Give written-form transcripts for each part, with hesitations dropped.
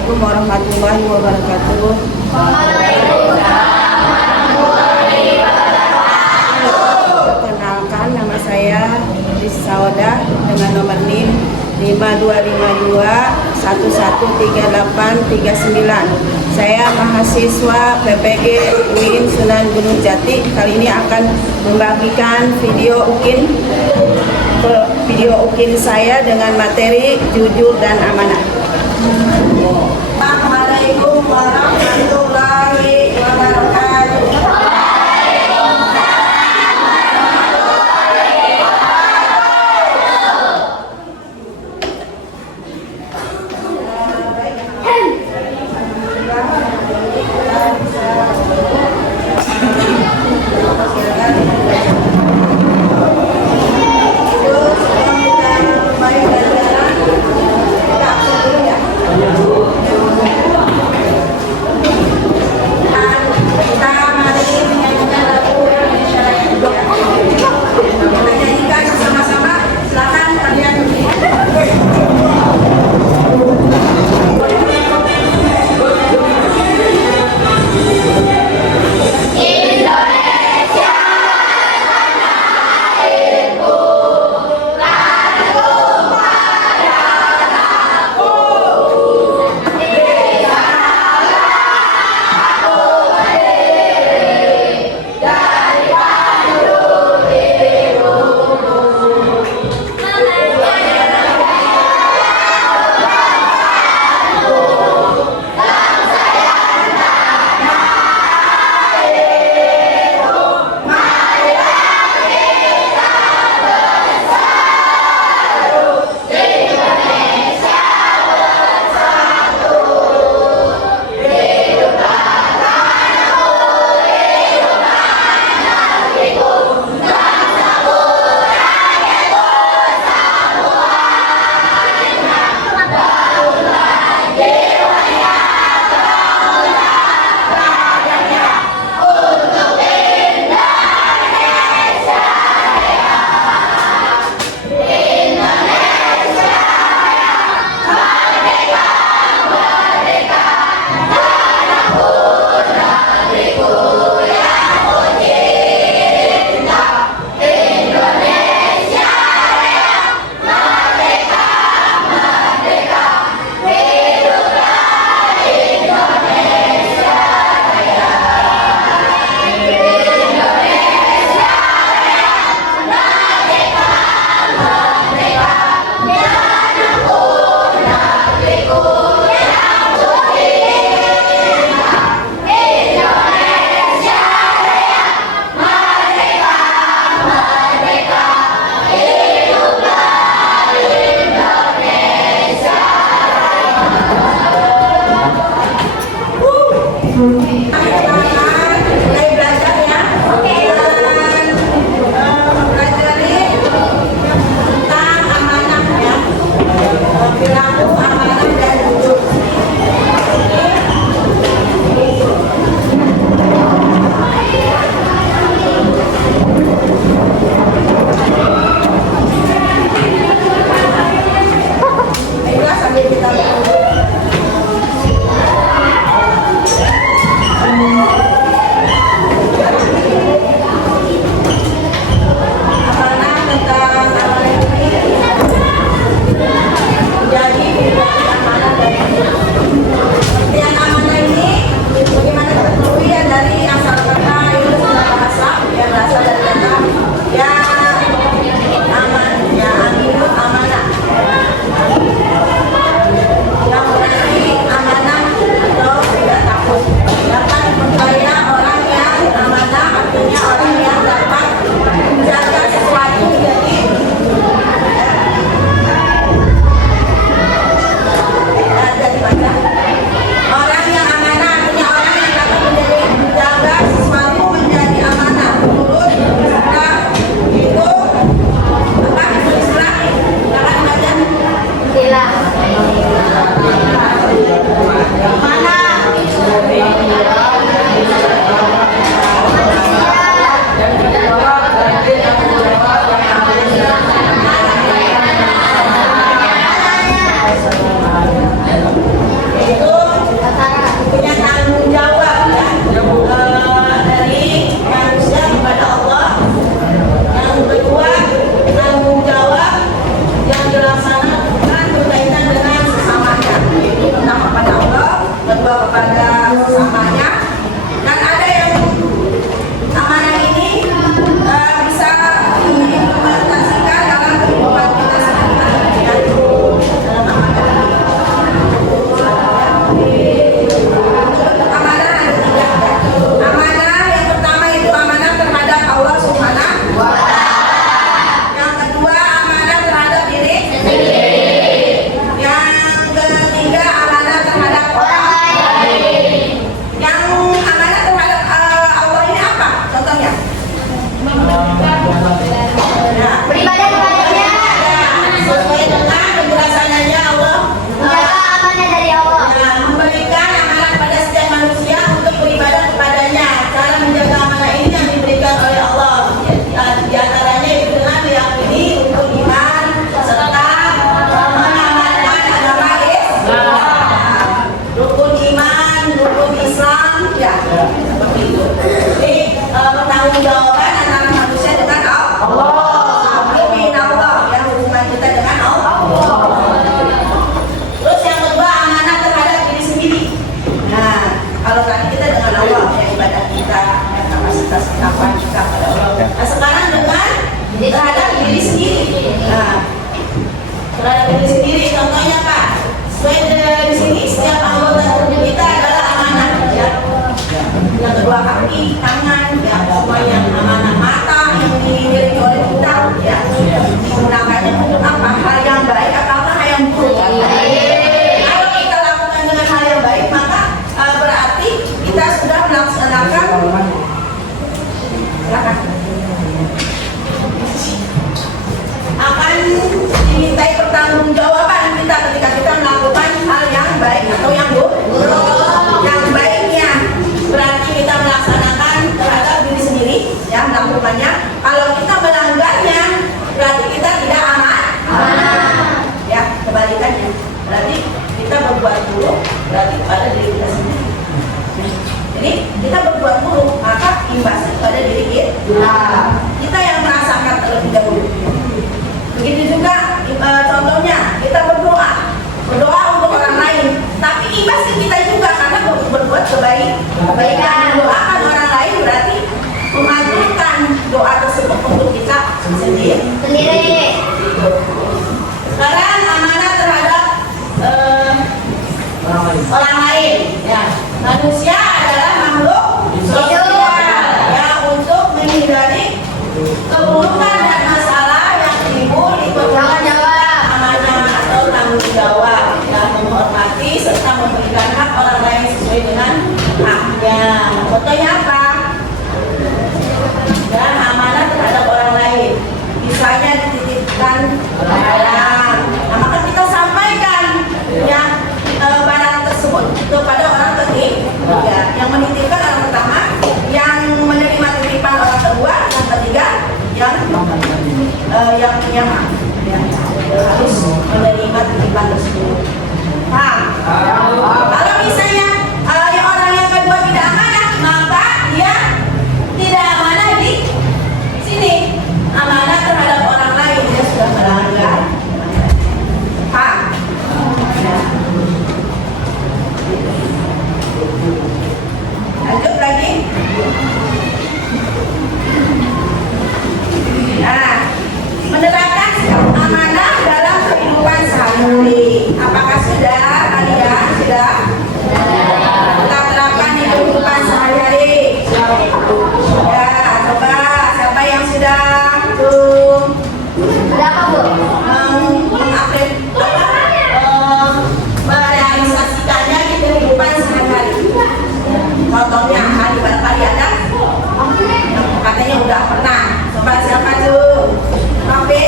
Assalamualaikum warahmatullahi wabarakatuh. Perkenalkan, nama saya Rizsaudah dengan nomor NIM 5252113839. Saya mahasiswa PPG UIN Sunan Gunung Jati. Kali ini akan membagikan video ukin saya dengan materi jujur dan amanah. Assalamualaikum warahmatullahi wabarakatuh. diri sendiri. Nah, terhadap diri sendiri contohnya Pak, sesuai dari sini setiap anggota tubuh kita adalah amanah ya. Yang kedua kaki, tangan, ya semuanya amanah. Mata yang dimiliki oleh kita ya, menggunakannya untuk apa? Hal yang baik atau hal yang buruk? Kalau kita lakukan dengan hal yang baik, maka berarti kita sudah melaksanakan akan dimintai pertanggungjawaban kita ketika kita melakukan hal yang baik atau yang buruk. Yang baiknya berarti kita melaksanakan terhadap diri sendiri ya, melakukannya. Kalau kita melanggarnya berarti kita tidak aman. Ya, kebalikannya. Berarti kita berbuat buruk berarti pada diri kita sendiri. Jadi kita berbuat buruk maka imbasnya pada diri kita. Kita yang merasakan terlebih dahulu. Begitu juga contohnya kita berdoa untuk orang lain, tapi imbas kita juga karena berbuat kebaikan. Mendoakan orang lain berarti memanjurkan doa tersebut untuk kita sendiri. Sekarang amanah terhadap orang lain. Ya, manusia adalah makhluk sosial ya, untuk menghindari keburukan dan masalah yang timbul diperlukan amanah atau tanggung jawab dan menghormati serta memberikan hak orang lain sesuai dengan haknya. Contohnya apa? Dan amanah terhadap orang lain, misalnya dititipkan barang, nah maka kita sampaikan ya barang tersebut kepada orang ketiga. Yang menitipkan orang pertama, yang menerima titipan orang kedua, yang ketiga yang punya hak ya, harus menerima titipan tersebut. Paham? Kalau misalnya yang orang yang kedua tidak amanah, maka dia tidak amanah di sini. Amanah terhadap orang lain dia sudah melanggar. Paham? Lanjut lagi. Nah, menerapkan amanah dalam kehidupan sehari-hari. Apakah sudah kalian sudah terapkan di kehidupan sehari-hari? Ya, coba siapa yang sudah merealisasikannya di kehidupan sehari-hari? Contohnya hari barangkali ada katanya udah pernah. Coba siapa tuh? Kopi?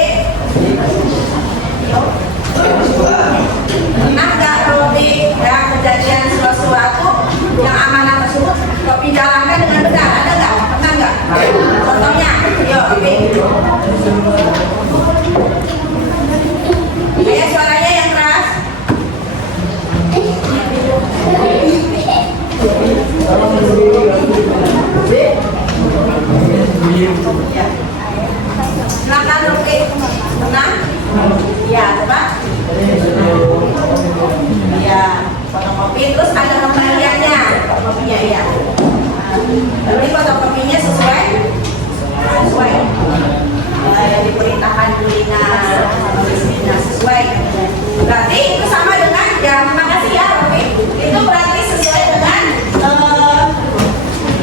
Pernah nggak Kopi ya kejadian sesuatu yang amanah tersebut Kopi jalankan dengan benar? Ada nggak? Pernah nggak? Contohnya, yuk Kopi. Kayak suaranya yang keras. Ya. Silakan Ruki. Pernah? Ya, coba. Ya, fotokopi terus ada kembaliannya. Fotokopinya ya. Tapi fotokopinya sesuai yang diperintahkan Bulina sesuai. Berarti itu sama dengan ya, terima kasih ya Ruki. Itu berarti sesuai dengan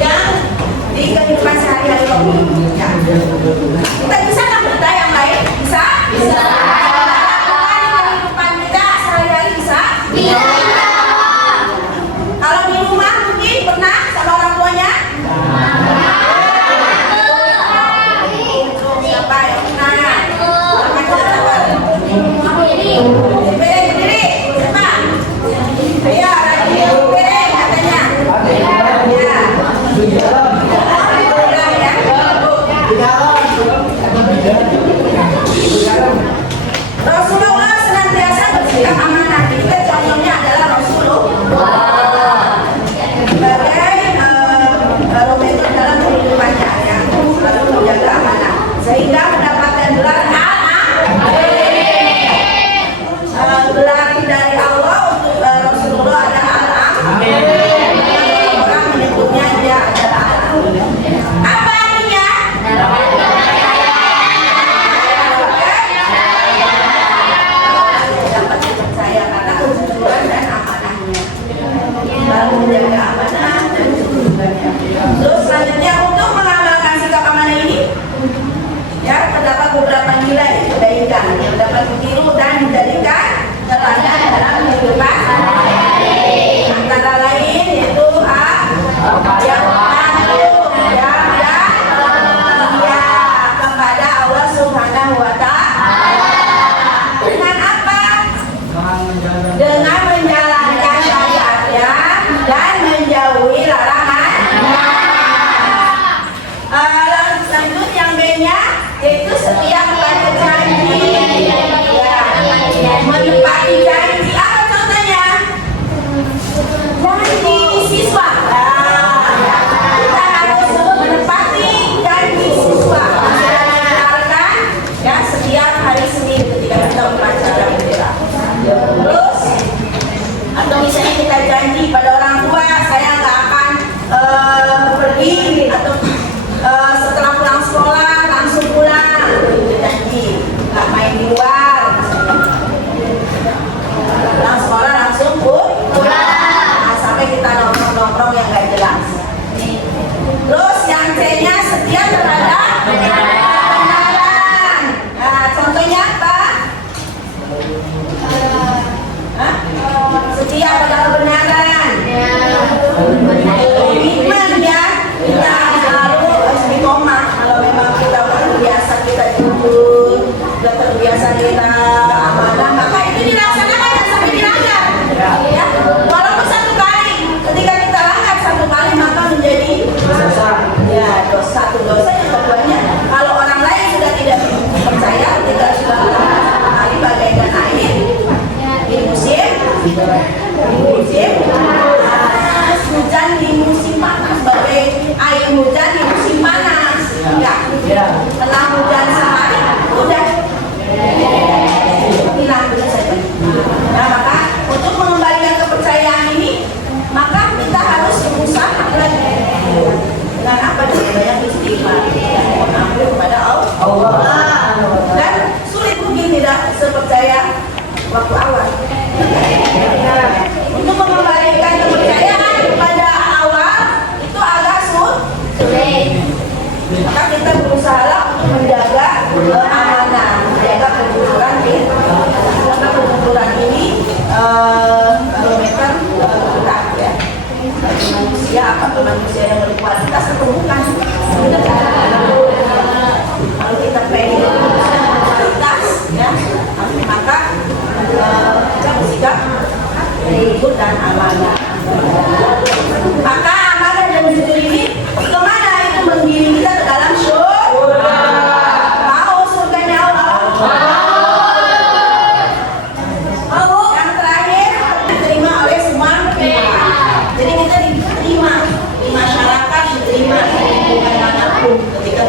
yang di kehidupan sehari-hari Robi. Ya. Kita bisa nggak kita yang lain? Bisa? Bisa. Di kehidupan kita sehari-hari bisa? Bisa. Kalau di rumah mungkin pernah sama orang tuanya? Siapa yang pernah? Beda sendiri. teladan yang dapat ditiru dan dijadikan teladan dalam kehidupan antara lain yaitu yang patuh, yang setia kepada Allah Subhanahu wa Ta'ala. Dengan apa? Dengan menjalankan syariatnya dan menjauhi larangan. Lanjut yang B-nya yaitu setia kepada janji. Ya, menepati janji. Apa contohnya? Janji siswa. Kita harus menepati janji siswa. Menjalankan ya setiap hari Senin ketika kita upacara bendera. Terus atau misalnya kita janji pada orang tua saya nggak akan pergi atau setelah pulang sekolah langsung pulang, janji nggak main di luar, pulang sekolah langsung pulang, sampai kita nongkrong yang nggak jelas. Terus yang C-nya setia terhadap kebenaran. Nah, contohnya apa? Setia pada kebenaran. Komitmen ya, kita selalu istiqomah. Kalau memang kita terbiasa kita jujur, sudah terbiasa kita amanah, maka itu dilaksanakan dan sampai dilanggar. Ya, walaupun satu kali, ketika kita langgar satu kali maka menjadi ya dosa. Satu dosa yang keduanya, kalau orang lain sudah tidak percaya, kita sudah satu kali bagaikan air di musim panas, hujan di musim panas, bagai air hujan di musim panas. Ya, setelah hujan sehari udah hilang begitu saja. Nah, maka untuk mengembalikan kepercayaan ini, maka kita harus berusaha lagi dengan apa dengan istighfar dan mohon ampun kepada Allah. Dan sulit mungkin tidak sepercaya waktu awal. Untuk mengembalikan kepercayaan pada awal itu agak sulit. Maka kita berusaha untuk menjaga amanah, menjaga kejujuran ini. Karena kejujuran ini barometer kita ya. Bagi manusia, apakah manusia yang berkualitas atau bukan? Kalau kita pengen berkualitas, ya, maka kita bersikap jujur dan amanah. Maka amanah dan jujur ini kemana itu menggiring kita ke dalam surga? Mau surganya Allah? Yang terakhir diterima oleh semua pihak. Jadi kita diterima di masyarakat, diterima di lingkungan manapun. Ketika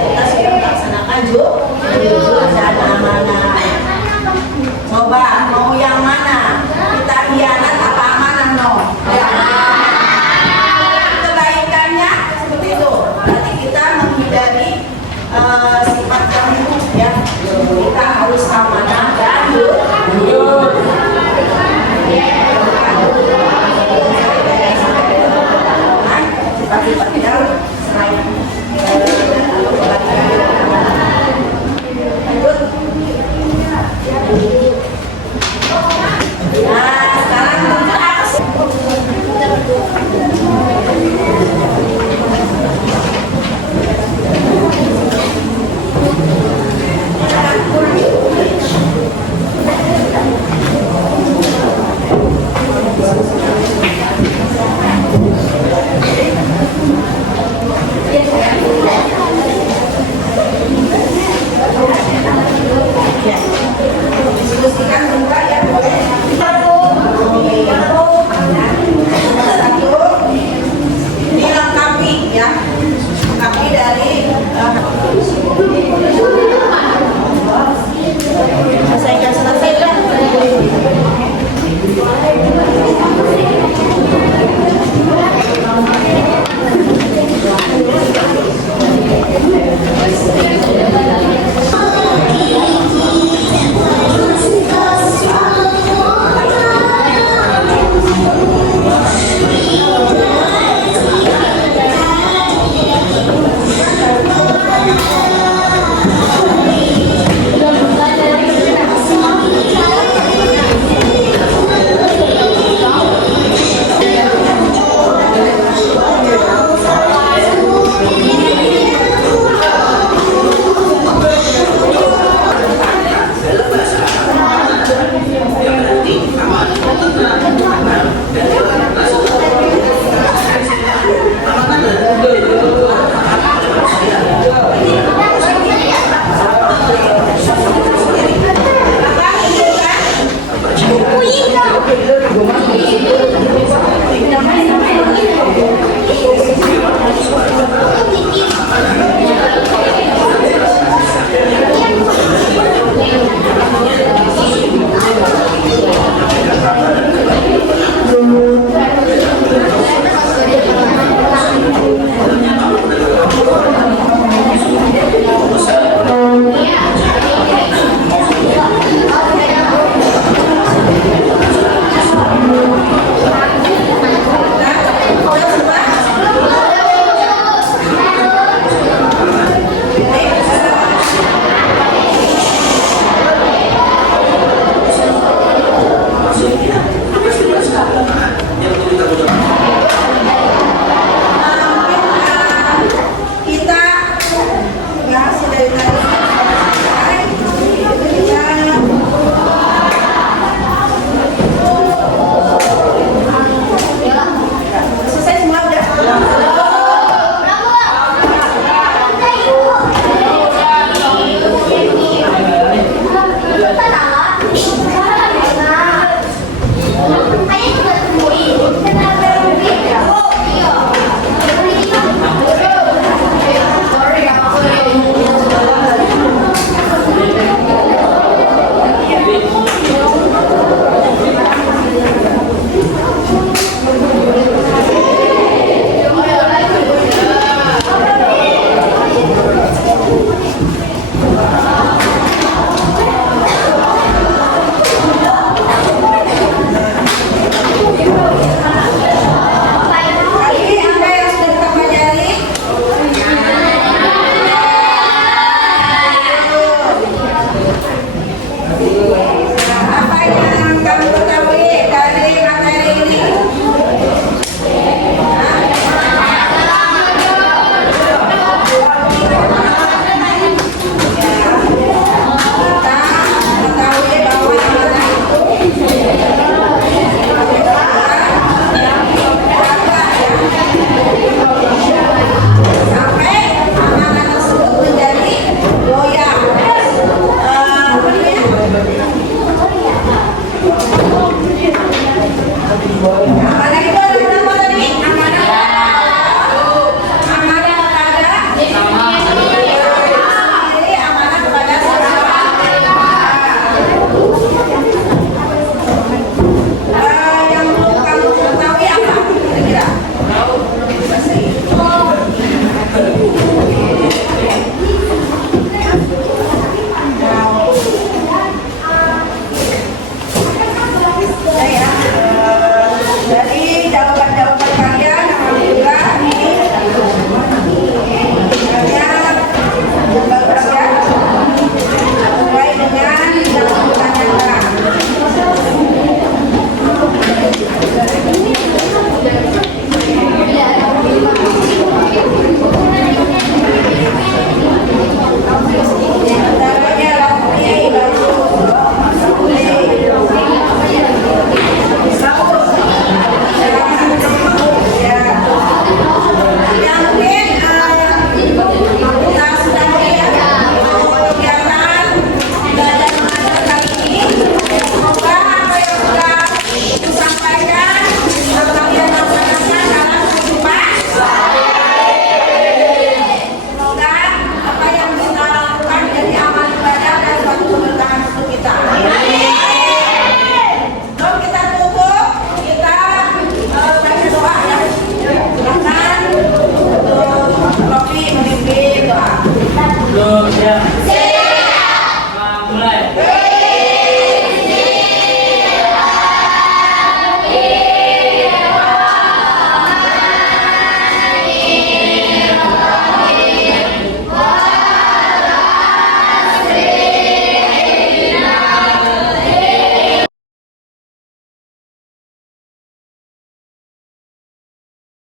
Hidup